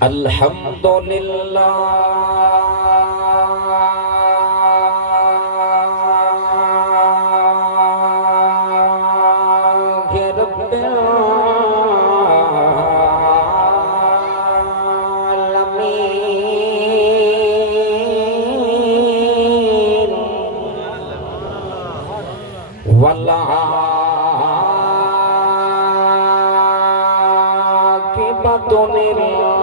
الحمدللہ رب العالمین والعاقبۃ للمتقین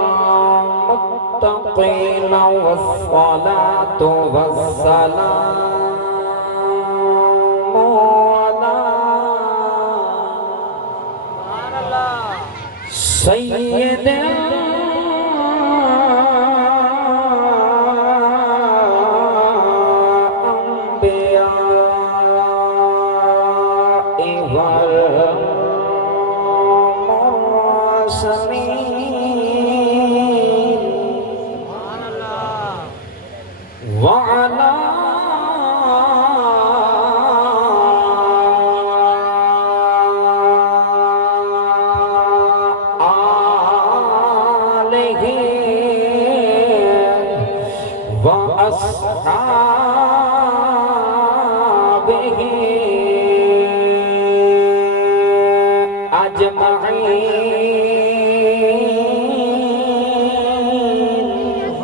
والصلاة والسلام سید الانبیاء والمرسلین وعلى وأصحابه أجمعين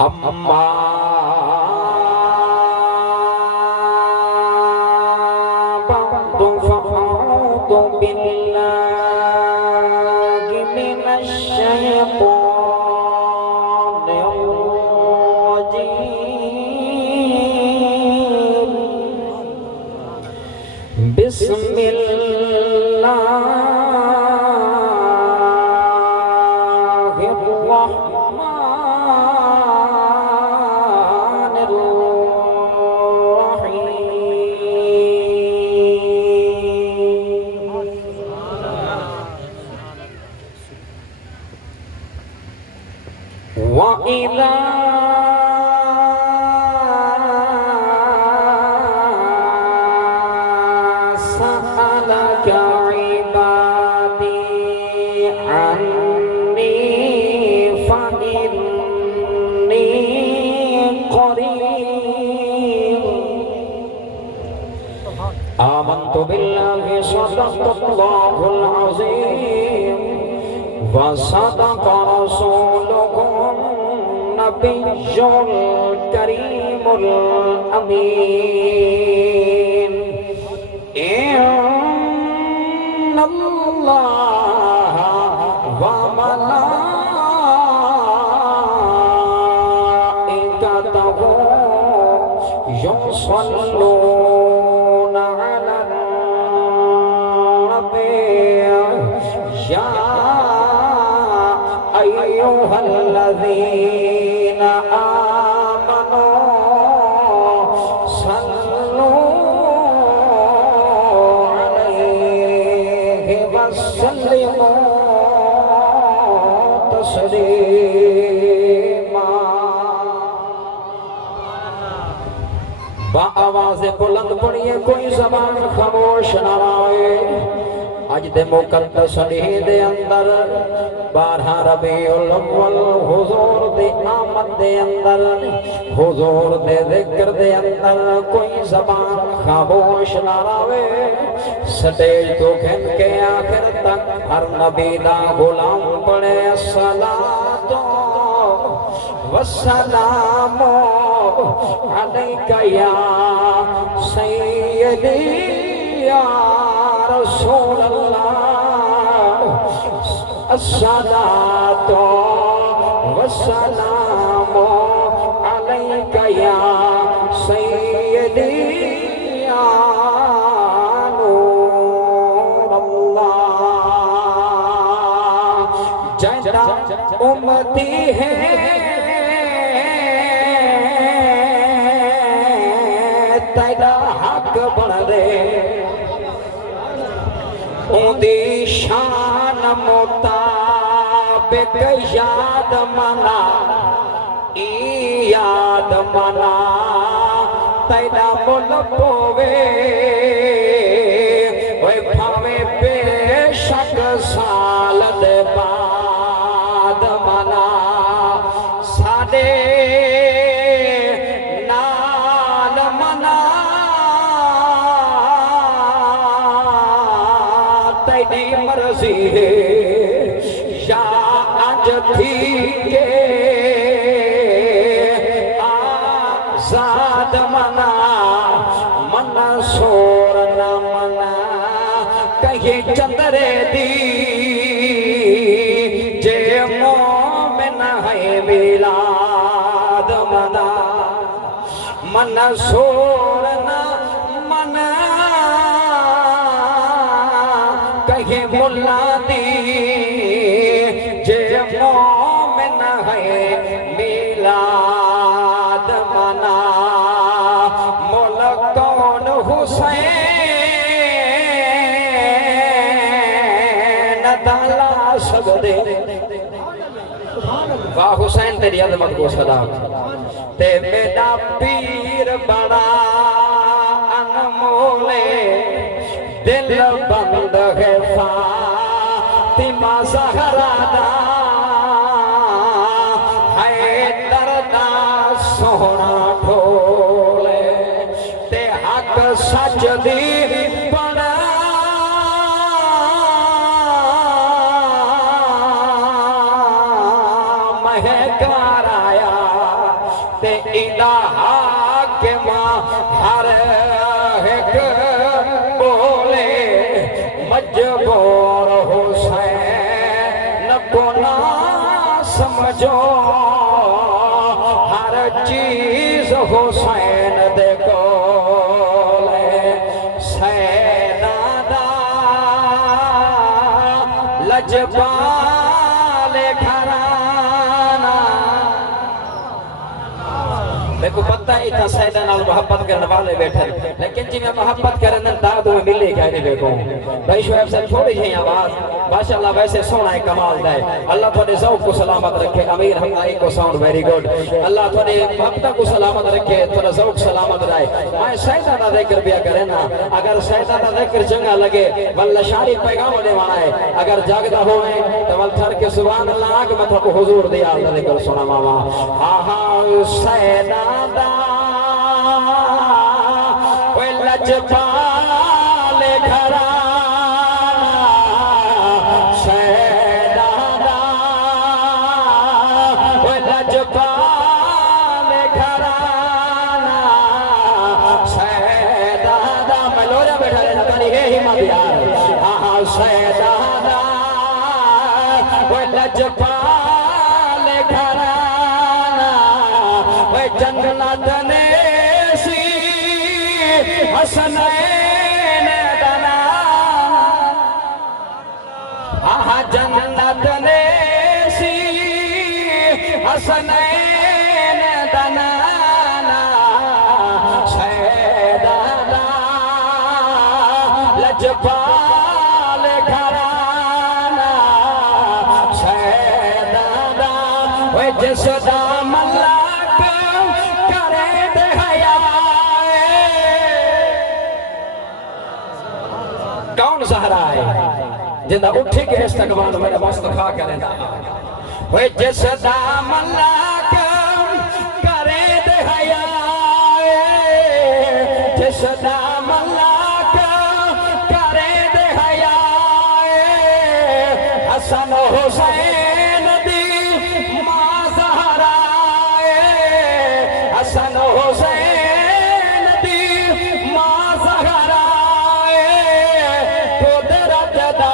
أما بعد فأعوذ بالله من الشيطان الرجيم بسم الله الرحمن الرحيم وإذا سألك عبادي عني فإني قريب آمنت بالله صدق الله العظيم وصدق رسوله النبي الكريم الأمين إن الله وملائكته يصلون على النبي يا أيها الذين آمنوا صلوا عليه وسلموا تسليما بآواز بلند پڑھیے کوئی زبان خاموش نہ رہے اج دے مقدس عید دے اندر 12 ربیع الاول حضور دی آمد دے اندر حضور دے ذکر دے اندر کوئی زبان خاموش نہ رہے سٹیج تو گھن کے آخر تک ہر نبی دا غلام پڑھے الصلاۃ والسلام علیک یا سیدی یا رسول اللہ الصلاۃ والسلام علیک یا سیدی یا نور اللہ جدا امتی ہے تیرا حق بڑھ دے اندی شان مطابق یاد منا یاد منا تیرا مل پوے بھاوے بے شک سال دے بعد تیری مرضی ہے یا اج تھی کے آزاد منا منا سور نہ منا کہیں چندرے دی جے مومن ہے میلاد منا منا سور نہ منا کہیں ملا دی جے مومن ہے میلاد منا ملک کون حسین دالا سگدے واہ حسین تیری عظمت کو صدا تے میرا پیر بڑا انمولے دل بند ہے فاطمہ زہرا دا ہے دردہ سونا ڈھولے تے حق سچ دی پڑا مہکار آیا تے ایدہ حاکمہ ہر ایک بولے مجبور حسین کو نہ سمجھو ہر چیز حسین دے کولے سیدادہ لجبال گھرانا میں کو پتہ ہی تھا سیدہ نال محبت کرنے والے بیٹھے لیکن جی میں محبت کرنے دادوں میں ملے کہنے بیٹھوں بھائی شعیب سے تھوڑی ہی آواز ماشاءاللہ ویسے سونا ہے کمال دائے اللہ تھوڑے ذوق کو سلامت رکھے امیر حمدائی کو ساؤنڈ ویری گوڈ اللہ تھوڑے محبتہ کو سلامت رکھے تھوڑا ذوق سلامت رہے میں سیدہ دا ذکر بیا کرے نا اگر سیدہ دا ذکر چنگا لگے واللہ شاری پیغام ہونے والا ہے اگر جاگدہ ہوئے تو والتھر کے سبحان اللہ آگے میں تھا کو حضور دیا اللہ ذکر سنا ماما آہا سیدہ دا کوئی لجبال گھرانا سیدہ دا کوئی لجبال گھرانا سیدہ دا میں لوجہ بیٹھا رہنا تانی ہے ہی مدیار آہاں سیدہ دا کوئی لجبال گھرانا کوئی جنت نیسی حسنین دنا آہا جنت نیسی حسنین دنا سیدہ دا لجبال گھرانا سیدہ دا وے جس دا ملاک کرے دے کون زہرا ہے جندہ اٹھی کے استقبال میرے مصطفیٰ کرے دا وہ جس دا ملاک کرے دے حیائے جس دا ملاک کرے دے حیائے حسن حسین دی ماں زہرائے حسن حسین دی ماں زہرائے قدرت دا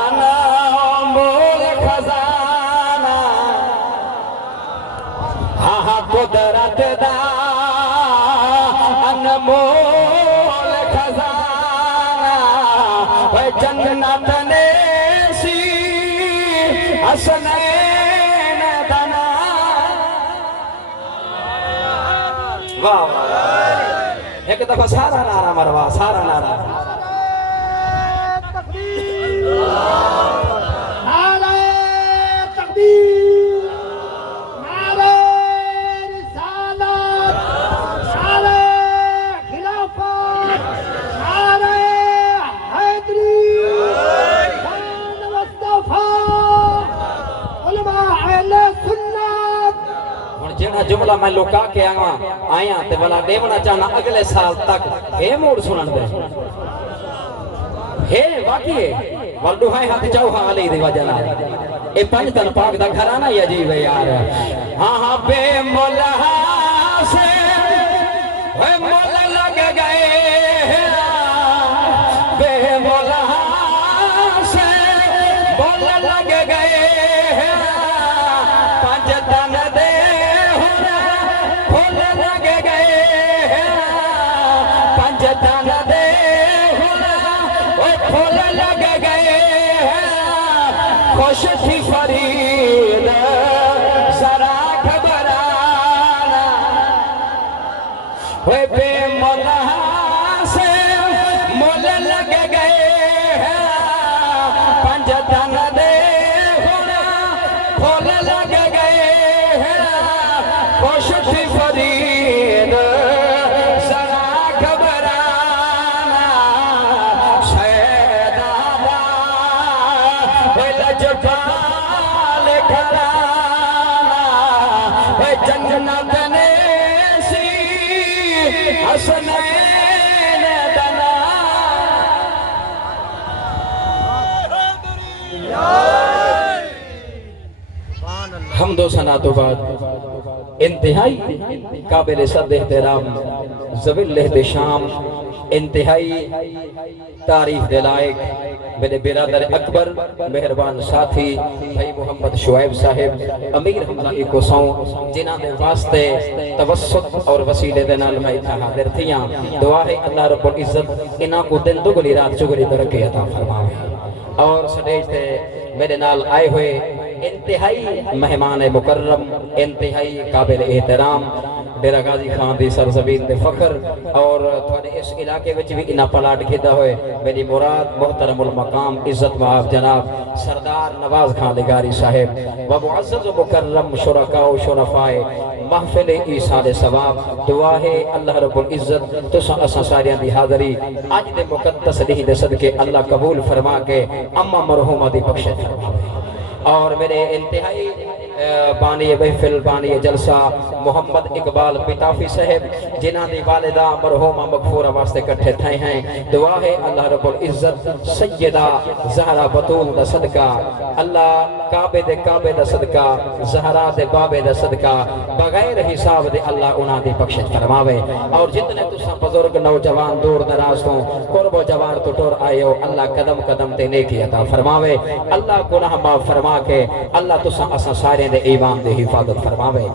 انمول خزانہ ہاں قدرت دا انمول خزانہ وہ جنت نیسی حسنین دنا واہ ایک دفعہ سارا نعرہ مروا سارا نعرہ نعرہ تکبیر نعرہ رسالت نعرہ خلافت نعرہ حیدری شان مصطفیٰ علماء اہل سنت جنہا جملہ میں لکا کے آیا تے بلا دیونا چاہنا اگلے سال تک اے موڑ سنن دے ہے واقعی والدو ہائے ہاتھ چاہو ہاں علی دی وجہ اے پنج تن پاک دا گھرانا ہی عجیب ہے یار ہاں ہاں بے مولا سے اے مولا لگ گئے بے مولا سے مولا لگ گئے پنج تن دے پھول لگ گئے پنج تن دے پھول لگ گئے خوش تھی فرید ذرا گھبرانا بے مولا سے مول لگ گئے پنج تن دے پھول لگ گئے خوش تھی فرید ذرا گھبرانا شیدادا لجپال گھرانا جنت نیسی حسنین دنا حمد و ثنا تو بعد انتہائی قابل صد احترام ذویل احتشام انتہائی تعریف دلائق میرے برادر اکبر مہربان ساتھی بھائی محمد شعیب صاحب امیر حمزہ کی کوسوں جنہاں نے واسطے توسط اور وسیلے دنال میں اتنا حاضر تھیاں دعا ہے اللہ رب العزت انہاں کو دن دگلی رات چگلی ترقی عطا فرماوے اور سٹیج تے میرے نال آئے ہوئے انتہائی مہمان مکرم انتہائی قابل احترام ڈیرہ غازی خان دی سرزمین دے فخر اور تھوڑے اس علاقے وچ بھی انہاں پلاٹ کھیدا ہوئے میری مراد محترم المقام عزت مآب جناب سردار نواز خان لگاری صاحب و معزز و مکرم شرکاء و شرفائے محفل ایصال ثواب دعا ہے اللہ رب العزت تساں اساں ساریاں دی حاضری اج دے مقدس دین دے صدقے اللہ قبول فرما کے اما مرحومہ دی بخشش فرماوے اور میرے انتہائی بانی محفل بانی جلسہ محمد اقبال پتافی صاحب جنہاں دی والدہ مرحومہ مغفورہ واسطے کٹھے تھے ہیں دعا ہے اللہ رب العزت سیدہ زہرا بطول دا صدقہ اللہ کعبے دا صدقہ زہرا دے بابے دا صدقہ بغیر حساب دے اللہ انہاں دی بخشش فرماوے اور جتنے تساں بزرگ نوجوان دور دراز تو قرب و جوار تو ٹور آئے ہو اللہ قدم قدم تے نیکی عطا فرماوے اللہ گناہ معاف فرما کے اللہ تساں اساں سارے دے ایمان دے حفاظت فرماوے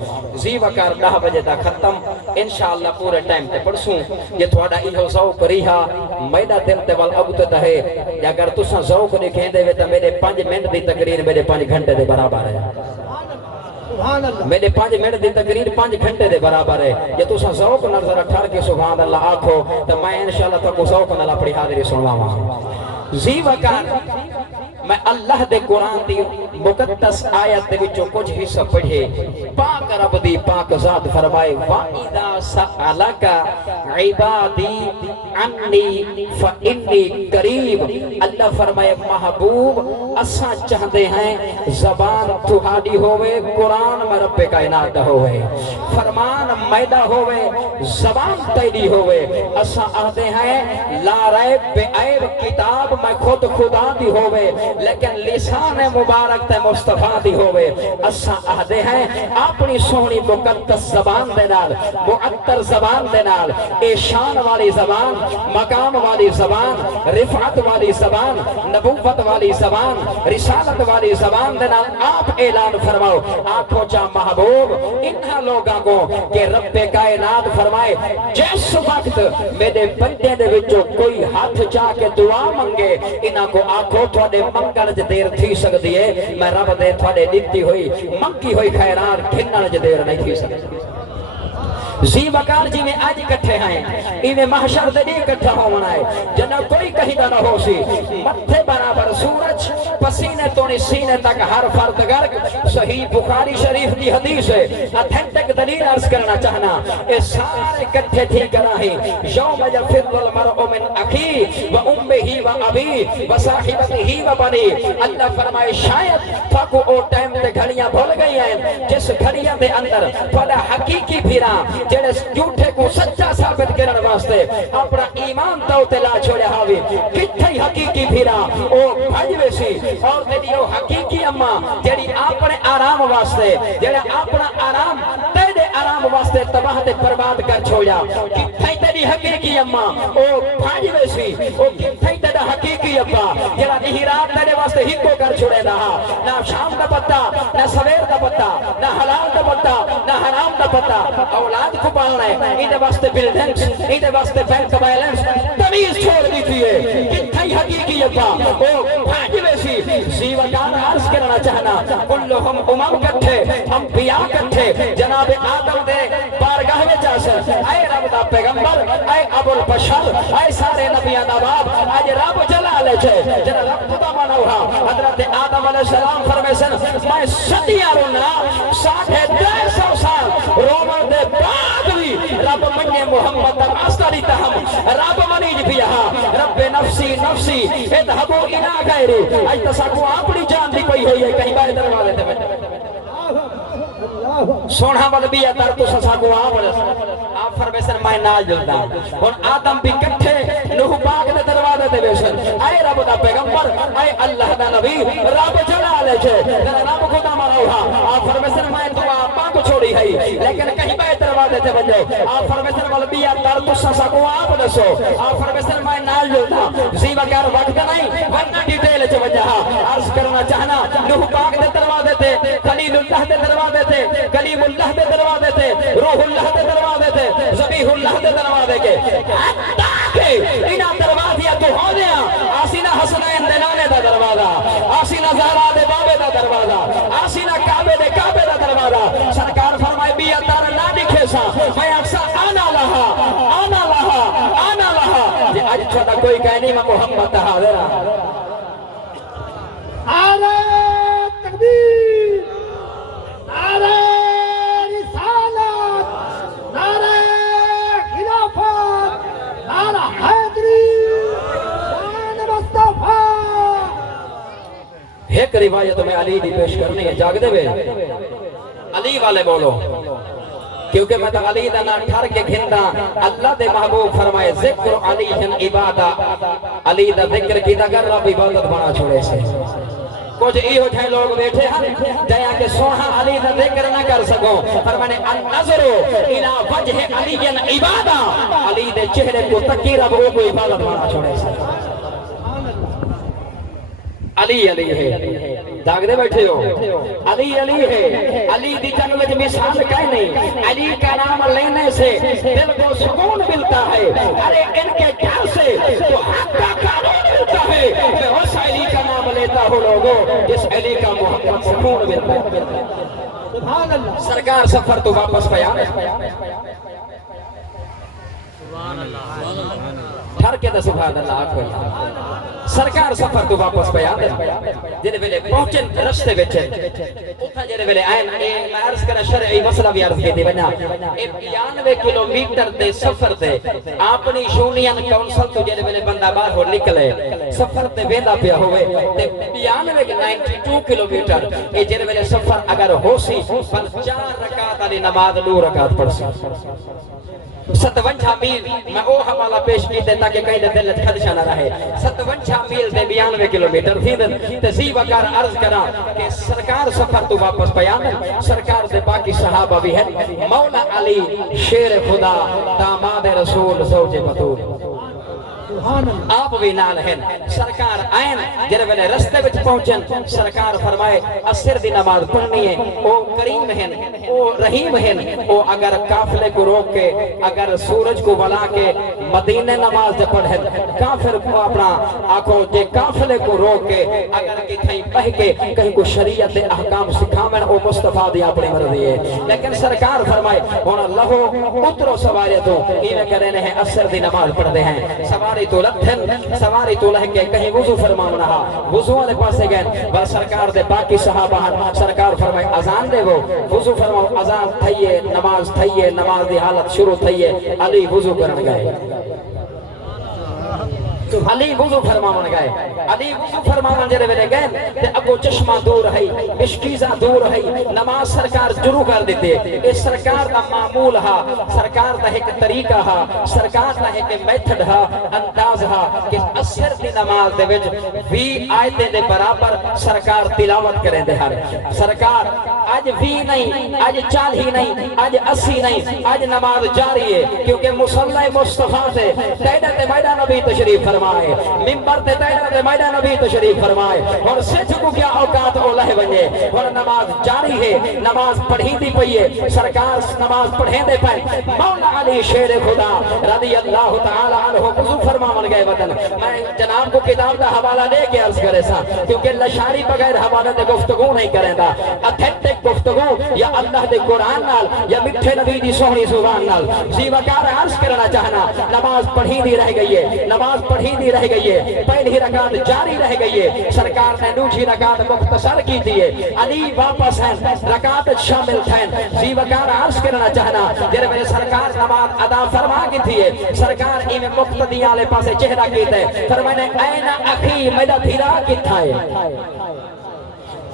زی وقار 10 بجے دا ختم انشاءاللہ پورے ٹائم تے پڑھسوں یہ تھوڑا ایہو ذوق ریہا میڈا دل تے وال اگت ہے یا اگر تساں ذوق نہیں کہندے وے تے میرے 5 منٹ دی تقریر میرے 5 گھنٹے دے برابر ہے میرے 5 منٹ دی تقریر 5 گھنٹے دے برابر ہے یہ تساں ذوق نظر اٹھار کے سبحان اللہ آکھو تو میں انشاءاللہ تو کو ذوق نال اپنی حاضری سنواواں زی وقار میں اللہ دے قرآن دی مقدس آیت دے وچوں کچھ حصہ پڑھے پاک رب دی پاک ذات فرمائے وَإِذَا سَأَلَكَ عِبَادِي عَنِّي فَإِنِّي قَرِيبٌ اللہ فرمائے محبوب اساں چاہتے ہیں زبان تہاڈی ہوئے قرآن میں رب کائنات ہوئے فرمان میدہ ہوئے زبان تیری ہوئے اساں آتے ہیں لا ریب بے عیب کتاب میں خود خدا دی ہوئے لیکن لسان مبارک تے مصطفیٰ دی ہوئے اساں آدھے ہیں اپنی سونی مقدس زبان دے نال معطر زبان دے نال اے شان والی زبان مقام والی زبان رفعت والی زبان نبوت والی زبان رسالت والی زبان دے نال آپ اعلان فرماؤ آنکھوں چاہ محبوب انہا لوگاں کو کہ رب کائنات فرمائے جس وقت میرے بندے دے وچوں کوئی ہاتھ چاہ کے دعا منگے انہاں کو آنکھوں تھوڑے منگل جے دیر تھی سکتی ہے میں رب دے تھوڑے دیتی ہوئی منگی ہوئی خیرات کھنن جے دیر نہیں تھی سکتی زی وقار جی میں آج کٹھے ہیں انہیں محشر دے نہیں کٹھا ہو منائے جنہ کوئی کہیں نہ ہو سی متھے برابر سورج پسینے تونی سینے تک ہر فرد گرگ صحیح بخاری شریف دی حدیث ہے اتھنٹک دلیل عرض کرنا چاہنا اے سارے کٹھے تھی کراہی یوم یفر المرء من اخی و امہ و ابی و صاحبتہ و بنی اللہ فرمائے شاید تھاکو او ٹائم تے گھڑیاں بھول گئی ہیں جس گھڑیاں دے اندر تھوڑا حقیقی پھرا جڑے جھوٹے کو سچا ثابت کرن واسطے اپنا ایمان تو لا چھوڑیا ہاوی کتھے حقیقی پھرا او بھجوے سی اور تیری او حقیقی اما جیڑی اپنے آرام واسطے جیڑا اپنا آرام تیرے آرام واسطے تباہ تے برباد کر چھوڑیا کتھے تیری حقیقی اما او بھجوے سی او کتھے تیرا حقیقی ابا جیڑا نہیں رات تیرے واسطے ہی کو کر چھوڑے رہا نہ شام دا پتہ نہ سویر دا پتہ نہ حلال دا پتہ نہ حرام دا پتہ اولاد کو پالنا ہے ایدے واسطے بلڈنگز ایدے واسطے بینک بیلنس تمیز چھوڑ دی تھی ہے کتھائی حقیقی ابا او بھاجوے سی زیوکان عرض کرنا چاہنا کلہم امام کٹھے انبیاء کٹھے جناب آدم دے بارگاہ میں جاسر اے رب دا پیغمبر اے ابو البشر اے سارے نبیان نواب آج رب جلالے چھے جنہ رب خدا منوہا حضرت آدم علیہ السلام فرمیسن میں صدیہ رونا 350 سال رومن دے بعد بھی رب منی محمد دماستاری تہم رب منیج بھی یہاں رب نفسی نفسی ادھبو انا غیری آج تساکو اپنی جان دی کوئی ہوئی ہے کہیں بارے دروازے تے بیٹھے سونا ملبیہ در تو سساکو آپ فرمیسن میں نال جلدا اور آدم بھی کٹھے نوح پاک دے دروازے تے بیشن اے رب دا پیغمبر اے اللہ دا نبی رب جلالے چھے رب خدا مروہا آپ فرمیسن میں دعا پاک چھوڑی ہے لیکن کہیں بے دروازے تے بنجے آپ فرمیسن ملبیہ در تو سساکو آپ نسو آپ فرمیسن میں نال جلدا زیوہ کار وقت نہیں ورنہ ڈیٹیل چھے بنجہا عرض کرنا چاہنا نوح پاک دے دروازے تے خلیل اللہ دے دروازے تے کلیم اللہ دے دروازے تے روح اللہ دے دروازے تے ذبیح اللہ دے دروازے کے کہ انہاں دروازیاں تو ہو دیا آسینہ حسنین دینانے دا دروازہ آسینہ زہرا دے بابے دا دروازہ آسینہ کعبے دے کعبے دا دروازہ سرکار فرمائے بیا تارا نہ دکھے سا میں اکثر آنا لہا آنا لہا آنا لہا جی آج چھوٹا کوئی کہنی میں محمد حاضرہ نعرہ تکبیر نعرہ رسالت نعرہ خلافت نعرہ حیدری شان مصطفیٰ ایک روایت میں علی دی پیش کرنی ہے جاگ دے بے علی والے بولو کیونکہ میں تو علی دا نہ ٹھر کے گھندا اللہ دے محبوب فرمائے ذکر علی ہن عبادہ علی دا ذکر کی دا گر رب عبادت بنا چھوڑے سے کچھ ایہو تھے لوگ بیٹھے ہیں جہاں کہ سوہا علی دا ذکر نہ کر سکو فرمانے النظر الى وجہ علی عبادہ علی دے چہرے کو تکی رب کو عبادت بنا چھوڑے سے علی علی ہے داغ دے بیٹھے ہو علی علی ہے علی دی جنگ میں مثال کہیں نہیں علی کا نام لینے سے دل کو سکون ملتا ہے ارے ان کے گھر سے تو حق کا قانون ملتا ہے میں اس علی کا نام لیتا ہوں لوگوں جس علی کا محمد سکون ملتا ہے سرکار سفر تو واپس پیا ٹھر کے دا سبحان اللہ آکھو سرکار سفر تو واپس پیا جن ویلے پہنچن رستے وچن اوتھا جڑے ویلے آئے میں عرض کرا شرعی مسئلہ بھی عرض کیتی بنا 92 کلومیٹر دے سفر تے اپنی یونین کونسل تو جڑے ویلے بندہ باہر ہو نکلے سفر تے ویندا پیا ہوئے تے 92 کلومیٹر اے جڑے ویلے سفر اگر ہو سی پر 4 رکعت والی نماز 2 رکعت پڑھ سی 57 میل میں وہ حوالہ پیش کیتے تاکہ کہیں دل خدشہ نہ رہے 57 میل دے 92 کلومیٹر تھی تذیب اکار عرض کرا کہ سرکار سفر تو واپس پیان سرکار دے باقی صحابہ بھی ہیں مولا علی شیر خدا داماد رسول زوج بطول آپ بھی نال ہیں سرکار آئین جنہیں ویلے رستے وچ پہنچن سرکار فرمائے اثر دی نماز پڑھنی ہے او کریم ہیں او رحیم ہیں او اگر کافلے کو روک کے اگر سورج کو بلا کے مدینہ نماز دے پڑھیں کافر کو اپنا آنکھوں جے کافلے کو روک کے اگر کتھیں پہ کے کہیں کو شریعت دے احکام سکھامن او مصطفیٰ دی اپنی مرضی ہے لیکن سرکار فرمائے ہونا لہو اترو سواری تو یہ کرنے ہیں اثر دی نماز پڑھ دے ہیں سواری تو لتھن سواری تو لہ کے کہیں وضو فرمانا وضو والے پاسے گئے بس سرکار دے باقی صحابہ سرکار فرمائے اذان دے وہ وضو فرماؤ اذان تھئیے نماز دی حالت شروع تھئیے علی وضو کرن گئے علی وضو فرماون گئے علی وضو فرماون جڑے ویلے گئے تے اگو چشمہ دور ہے اشکیزہ دور ہے نماز سرکار شروع کر دیتے اس سرکار دا معمول ہا سرکار دا ایک طریقہ ہا سرکار دا ایک میتھڈ ہا انداز ہا کہ اثر دی نماز دے وچ 20 آیتیں دے برابر سرکار تلاوت کریں دے ہر سرکار آج 20 نہیں آج 40 نہیں آج 80 نہیں آج نماز جاری ہے کیونکہ مصلی مصطفیٰ سے تیدت میدہ نبی تشریف فرمائے ممبر تے تیدت میدہ نبی تشریف فرمائے اور سچ کو کیا اوقات اولہ بنجے اور نماز جاری ہے نماز پڑھی دی پئیے سرکار نماز پڑھیں دے پائے مولا علی شیر خدا رضی اللہ تعالی عنہ وضو فرماون گئے وطن میں جناب کو کتاب دا حوالہ لے کے عرض کرے سا کیونکہ لشاری بغیر حوالہ دے گفتگو نہیں کریں دا اتھینٹک گفتگو یا اللہ دے قرآن نال یا مٹھے نبی دی سوہنی زبان نال زیوکار عرض کرنا چاہنا نماز پڑھی دی رہ گئی ہے نماز پڑھی دی رہ گئی ہے پہلی رکعت جاری رہ گئی ہے سرکار نے دوسری رکعت مختصر کی تھی علی واپس ہیں رکعت شامل تھیں زیوکار عرض کرنا چاہنا جب میرے سرکار نماز ادا فرما کی تھی سرکار ایمیں مقتدی آلے پاسے چہرہ کیتے فرمانے اینا اخی میرا دھیرا کتھا ہے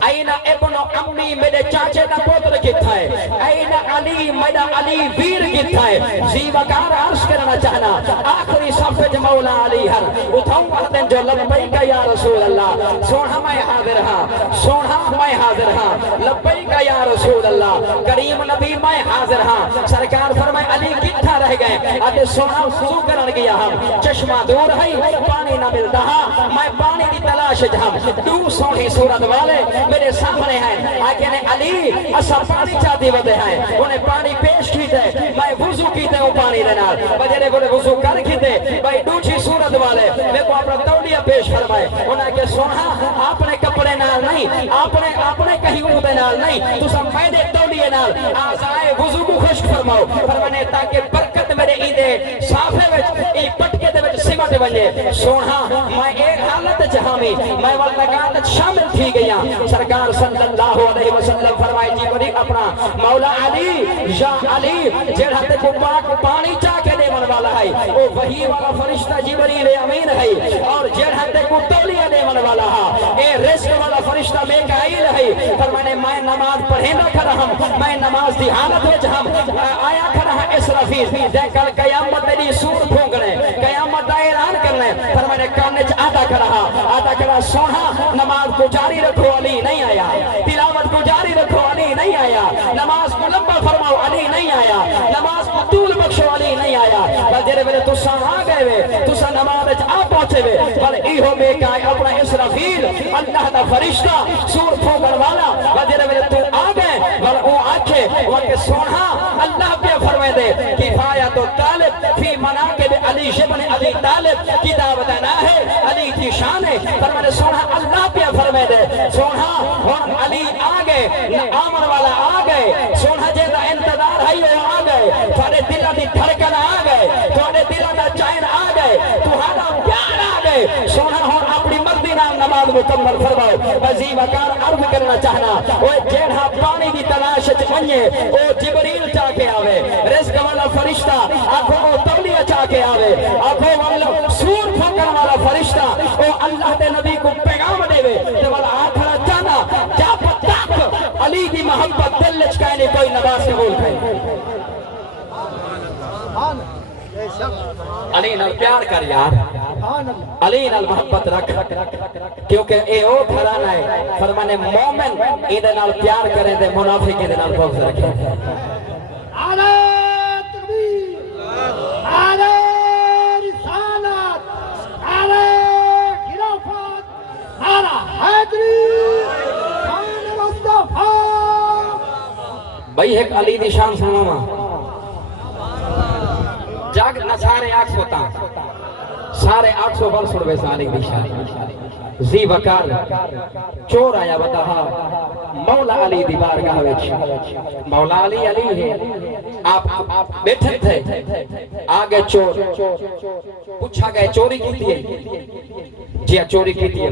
اینا ابن امی میرے چاچے دا پوتر کتھا ہے اینا علی میرا علی ویر کتھا ہے زیوکار عرض کرنا چاہنا آخری صفحہ مولا علی ہر اتھاؤں وقتیں جو لبیک یا رسول اللہ سوڑھا میں حاضر ہاں سوڑھا میں حاضر ہاں لبیک یا رسول اللہ کریم نبی میں حاضر ہاں سرکار فرمائے علی کتھا رہ گئے آتے سوڑھا وضو کرن گیا ہم چشمہ دور ہے پانی نہ ملتا ہاں میں پانی کی تلاش جہم دو سوڑھی صورت والے میرے سامنے ہیں آگے نے علی اسا پانی چاہتی ودے ہیں انہیں پانی پیش کیتے میں وضو کیتے ہوں پانی دینار بجرے بولے وضو کر کیتے بھائی دوچھی صورت والے میں کو اپنا تولیہ پیش فرمائے انہیں کہ سونا آپ نے کپڑے نال نہیں آپ نے کہیں اودے نال نہیں تو سب میں دے تولیہ نال آزائے وضو کو خشک فرماؤ فرمانے تاکہ برکت میرے ایدے صافے وچ ای پٹکے دے وچ سمٹ ونجے سونا میں ایک حالت جہامی میں والنگات شامل تھی گیا سرکار صلی اللہ علیہ وسلم فرمائے جی بڑی اپنا مولا علی یا علی جڑا تے کو پاک پانی چاہ کے دے من والا ہے او وحی والا فرشتہ جبریل امین ہے اور جڑا تے کو تولیہ دے من والا ہے اے رزق والا فرشتہ میکائیل ہے فرمانے میں نماز پڑھے نہ کھڑا ہم میں نماز دی حالت وچ ہم آیا کھڑا ہاں اسرافیل دے کل قیامت دی سور پھونکنے قیامت دا اعلان کرنے فرمانے کانے چ آدھا کھڑا سونا نماز کو جاری رکھو علی نہیں آیا تلاوت کو جاری رکھو علی نہیں آیا نماز کو لمبا فرماؤ علی نہیں آیا نماز کو طول بخشو علی نہیں آیا بل جرے میرے تسا آ گئے وے تسا نماز آ پہنچے وے بل ایہو بے کائے اپنا اسرافیل اللہ دا فرشتہ سور پھوکڑ والا بل جرے میرے تو آ گئے بل او آکھے وقت سونا اللہ پہ فرمائے دے کفایت طالب فی مناقب علی شبن ابی طالب کتاب دینا ہے علی کی شان ہے فرمائے سونا اللہ پہ فرمائے دے سونا ہم علی آگئے آمن والا آگئے سونا جیدہ انتظار ہے وہ آگئے تھوڑے دلہ دی دھڑکن آگئے تھوڑے دلہ دا چائن آگئے تھوڑا پیار آگئے سونا ہم اپنی مرضی نام نماز مکمل فرماؤ وزی وکار عرض کرنا چاہنا وہ جیڑا پانی دی تلاش چکنیے وہ جبریل چاہ کے آوے رزق والا فرشتہ آنکھوں کو تولیہ چاہ کے آوے آنکھوں والا سور پھنکن والا فرشتہ وہ اللہ دے نبی کو پیغام دے وے تو والا آخرا جانا جا پتاک علی دی محبت دل لچکائنے کوئی نماز قبول کرے علی نال پیار کر یار علی نال محبت رکھ کیونکہ اے او گھرانا ہے فرمانے مومن ایدے نال پیار کریں دے منافق ایدے نال بغض رکھیں نعرہ تکبیر نعرہ رسالت نعرہ خلافت نعرہ حیدری شان مصطفیٰ بھئی ایک علی دی شان سنواما جاگ نہ سارے آگ سوتا سارے آگ سو بل سڑوے سالی دی شان زی وکال چور آیا بتاہا مولا علی دی بارگاہ وچ مولا علی علی ہے آپ بیٹھے تھے آگے چور پوچھا گئے چوری کی تھی جی چوری کی تھی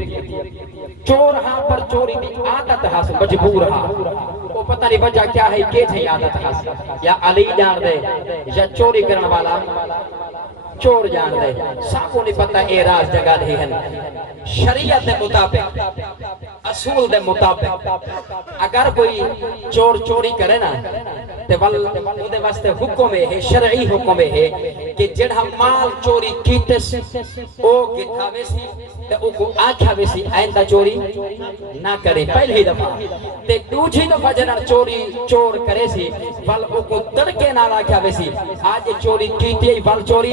چور ہاں پر چوری دی عادت حاصل مجبور ہاں وہ پتہ نہیں وجہ کیا ہے کہ تھی عادت حاصل یا علی جان دے یا چوری کرنے والا چور جان دے سب کو نہیں پتہ اے راز جگہ دی ہیں شریعت دے مطابق اصول دے مطابق اگر کوئی چور چوری کرے نا تے ول اودے واسطے حکم ہے شرعی حکم ہے کہ جڑا مال چوری کیتے او کتھاوے سی تے او کو آکھاوے سی آئندہ چوری نہ کرے پہلی دفعہ تے دوسری دفعہ جڑا چوری چور کرے سی ول او کو تڑکے نال آکھاوے سی آج چوری کیتی ول چوری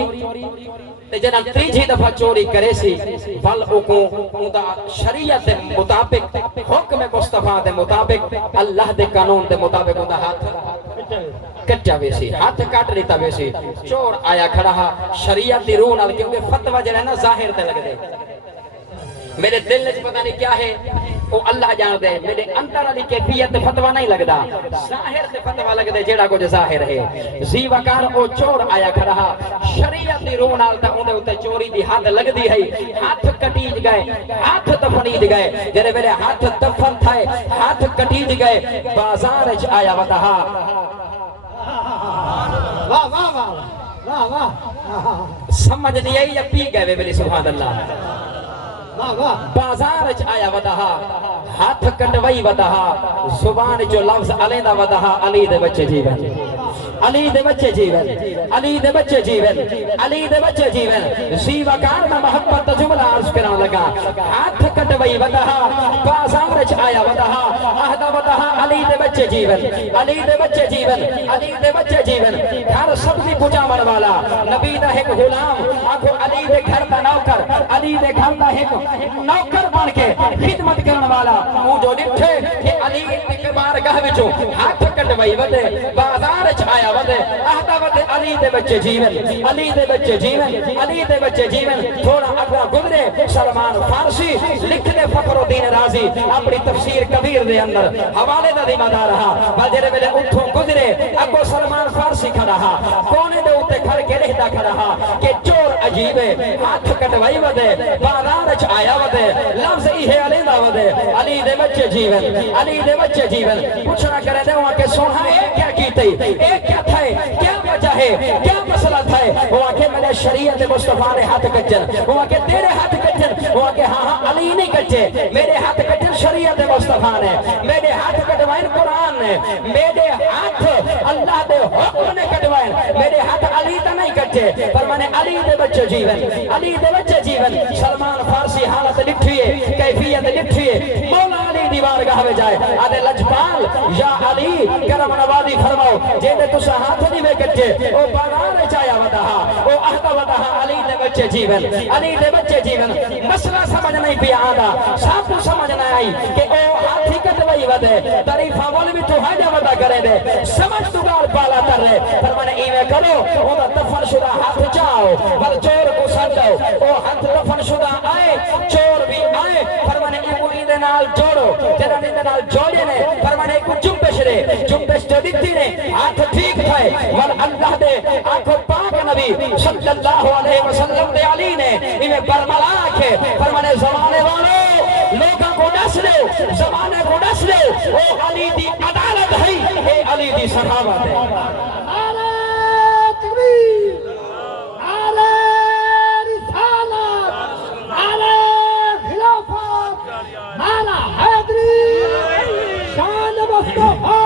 تے جنا تیجی دفعہ چوری کرے سی ول او کو اوندا شریعت دے مطابق حکم مصطفیٰ دے مطابق اللہ دے قانون دے مطابق اوندا ہاتھ کٹا ویسی ہاتھ کٹ لیتا ویسی چور آیا کھڑا ہا شریعت دی روح نال کیونکہ فتوی جڑا ہے نا ظاہر تے لگ دے میرے دل وچ پتہ نہیں کیا ہے او اللہ جان دے میرے اندر والی کیفیت فتوی نہیں لگدا ظاہر تے فتوی لگ دے جیڑا کچھ ظاہر ہے زی وقار او چور آیا کھڑا ہا شریعت دی روح نال تے اونڈے اوتے چوری دی حد لگدی ہے ہاتھ کٹیج گئے ہاتھ دفنیج گئے جڑے ویلے ہاتھ دفن تھائے ہاتھ کٹیج گئے بازار وچ آیا وتھا واہ واہ واہ واہ واہ سمجھ نہیں آئی یا پی گئے ویلے سبحان اللہ بازار وچ آیا ودہا ہاتھ کٹوائی ودہا زبان جو لفظ علی دا ودہا علی دے بچے جیون علی دے بچے جیون علی دے بچے جیون علی دے بچے جیون سی وقار میں محبت جملہ عرض کران لگا ہاتھ کٹوائی ودہا بازار وچ آیا ودہا اہدہ ودہا علی دے بچے جیون علی دے بچے جیون علی دے بچے جیون گھر سبزی پجامن والا نبی دا ایک غلام آنکھو علی دے گھر دا نوکر علی دے گھر دا ایک نوکر بن کے خدمت کرن والا وہ جو ڈٹھے کہ علی کے بارگاہ وچوں ہاتھ کٹوائی ودے بازار وچ آیا ودے اہدا ودے علی دے بچے جیون علی دے بچے جیون علی دے بچے جیون تھوڑا اگلا گزرے سلمان فارسی لکھ دے فخر الدین رازی اپنی تفسیر کبیر دے اندر حوالے دا ذمہ دار رہا بجرے ویلے اتھوں گزرے اگو سلمان فارسی کھڑا ہا کونے دے اوتے کھڑ کے رہتا کھڑا ہا کہ چور عجیب ہے ہاتھ کٹوائی ودے بازار وچ آیا ودے لفظ ہی علی دا ودے علی دے بچے جیون علی دے بچے جیون پوچھنا کرے دے وہاں کے سونا اے کیا کیتے اے کیا تھا کیا وجہ ہے کیا مسئلہ تھا وہاں کے میں نے شریعت مصطفیٰ نے ہاتھ کٹن وہاں کے تیرے ہاتھ کٹن وہاں کے ہاں علی نہیں کٹے میرے ہاتھ کٹن شریعت مصطفیٰ نے میرے ہاتھ کٹوائن قرآن نے میرے ہاتھ اللہ دے حکم نے کٹوائن میرے ہاتھ علی تا نہیں کٹے پر میں نے علی دے بچے جیون علی دے بچے جیون سلمان فارسی حالت لکھئے کیفیت لکھئے مولا علی دیوار گاہوے جائے آدھے لجپال یا علی کرم نوازی فرماؤ جیدے تسا ہاتھ نہیں میں کٹے او بانار چایا ودہا او اہدہ ودہا علی دے بچے جیون علی دے بچے جیون مسئلہ سمجھ نہیں پیا آدھا سب کو سمجھ نہیں آئی کہ او ہاتھی کٹوائی ودے تریفہ بول بھی تو حجہ ودا کرے دے سمجھ تو گال پالا تر رہے پر میں نے ایوے کرو او دا دفن شدہ ہاتھ چاہو بل چور کو سجاؤ او ہاتھ دفن شدہ آئے چور بھی آئے پر میں نے ایکو ایدے نال جوڑو جنہاں ایدے نال جوڑے نے پر میں نے ایکو جنبش رہے جنبش جو دیتی نے ہاتھ ٹھیک تھائے ول اللہ دے آنکھو پاک نبی صلی اللہ علیہ وسلم دے علی نے انہیں برملا آکھے پر میں نے زمانے والوں لوگوں کو ڈس لے زمانے کو ڈس لے او علی دی عدالت ہے اے علی دی صحابت ہے نعرہ تکبیر نعرہ رسالت نعرہ خلافت نعرہ حیدری شان مصطفیٰ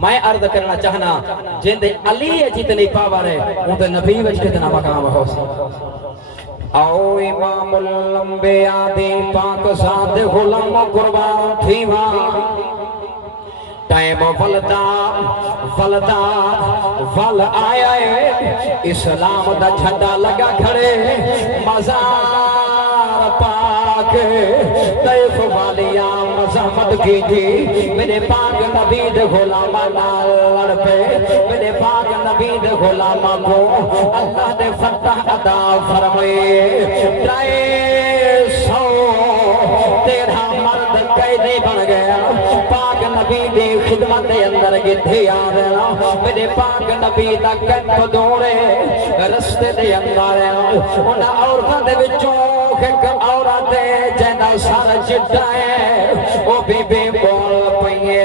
میں عرض کرنا چاہنا جن دے علی جتنی پاور ہے ان دے نبی وچ کتنا مقام ہو او امام الانبیاء دی پاک ذات غلام قربان تھیوا ٹائم ولدا ول آیا ہے اسلام دا جھنڈا لگا کھڑے مزار پاک طیف والیاں مزاحمت کی تھی میرے پاک نبی دے غلاماں نال لڑ پے میرے پاک نبی دے غلاماں کو اللہ دے فتح عطا فرمائے 213 مرد قیدی بن گیا پاک نبی دی خدمت دے اندر گدھے آ رہا میرے پاک نبی دا کیمپ دوڑے رستے دے اندر انہاں عورتاں دے وچوں ایک عورت جہاں سر چٹا ہے وہ بی بی بول پئیے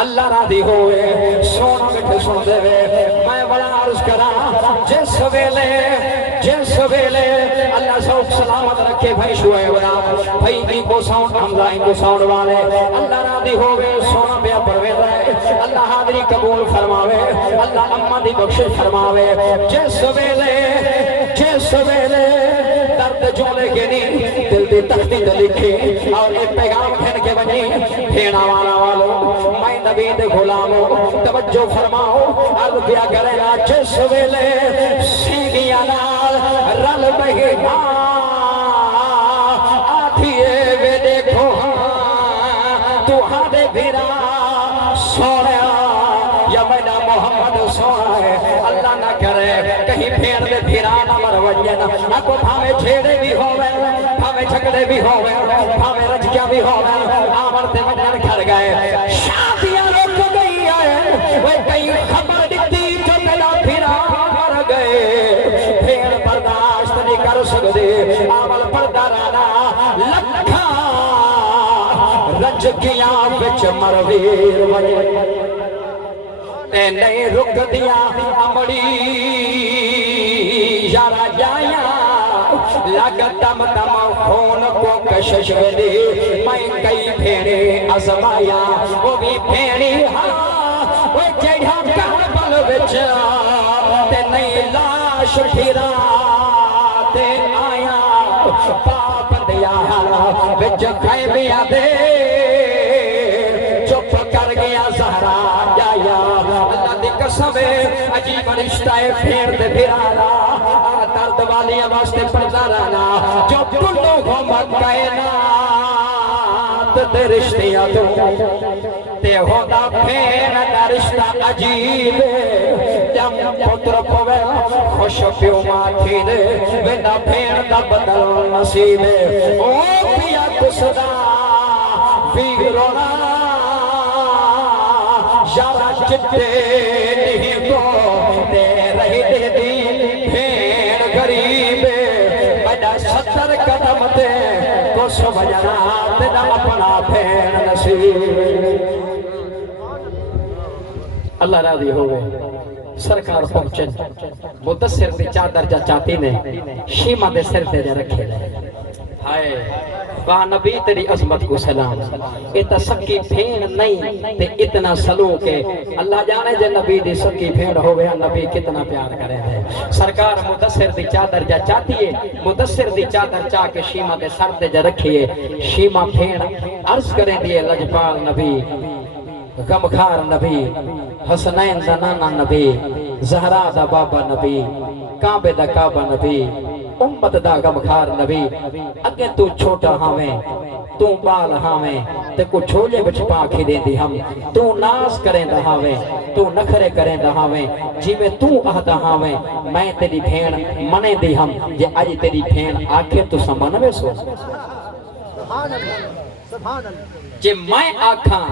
اللہ راضی ہوئے سونا بیٹھے سن دے میں بڑا عرض کرا جس ویلے اللہ سوک سلامت رکھے بھائی شعیب بھائی ان کو ساؤنڈ حمزہ ان کو ساؤنڈ والے اللہ راضی ہوئے سونا پیا پرویز ہے اللہ حاضری قبول فرماوے اللہ اماں دی بخشش فرماوے جس ویلے درد جولے کے نہیں دل دی تختی تے لکھے اور ایک پیغام کھن کے بنی بھیڑا والا والو میں نبی دے غلامو توجہ فرماؤ عرض کیا کرے گا جس ویلے سینگیاں نال رل بہی آتھیے وے دیکھو تو ہاں بھیرا سوڑیا یا مینا محمد سوڑا ہے اللہ نہ کرے کہیں پھیر دے بھیرا نہ مر وجنا اکو بھاوے چھیڑے بھی ہوئے بھاوے جھگڑے بھی ہوئے بھاوے رجکیاں بھی ہوئے آمر دے وجن کھڑ گئے شادیاں رک گئی ہے وہ کہیں خبر دیتی جو میرا بھیرا مر گئے پھیر برداشت نہیں کر سکتے عمل پردارانا لکھا رجکیاں بچ مرویر وجن تے نہیں رک دیا امڑی یارا جایا لگتم تم خون کو کشش دی میں کئی پھیڑے ازمایا وہ بھی پھیڑی ہاں وہ جڑا کربل وچ تے نہیں لاش ٹھیرا تے آیا پاپ دیا وچ خیمیاں دے چپ کر گیا زہرا جایا اللہ دی قسم عجیب رشتہ ہے پھیر دے پھرانا درد والی واسطے پردہ رہنا جو کلو گھومت کائنات تے رشتیاں تو تے ہوتا پھیر دا رشتہ عجیب جم پتر پوے خوش پیو ماتھی دے ویدہ پھیر دا بدل نصیب او پیا کسدا ویرونا یارا چٹے نہیں تو دے رہی دے دی پھیر غریب بڑا 70 قدم تے کو سو بجنا تیرا اپنا پھیر نصیب اللہ راضی ہوئے سرکار پہنچن مدثر دی چادر جا چاہتی نے شیمہ دے سر دے جا رکھے لے ہائے واہ نبی تیری عظمت کو سلام ایتا سکی پھین نہیں تے اتنا سلوک ہے اللہ جانے جے نبی دی سکی پھین ہو گیا نبی کتنا پیار کرے ہیں سرکار مدثر دی چادر جا چاہتی ہے مدثر دی چادر چاہ کے شیمہ دے سر دے جا رکھیے شیمہ پھین عرض کریں دیئے لجپال نبی غمخار نبی حسنین دا نانا نبی زہرا دا بابا نبی کعبے دا کعبہ نبی امت دا غمخار نبی اگے تو چھوٹا ہاویں تو بال ہاویں تے کو چھولے بچ پاکھی دیں دی ہم تو ناز کریں دا ہاویں تو نکھرے کریں دا ہاویں جی میں تو آہدا ہاویں میں تیری بھین منے دی ہم جے آج تیری بھین آکھے تو سمانوے سو جے میں آکھاں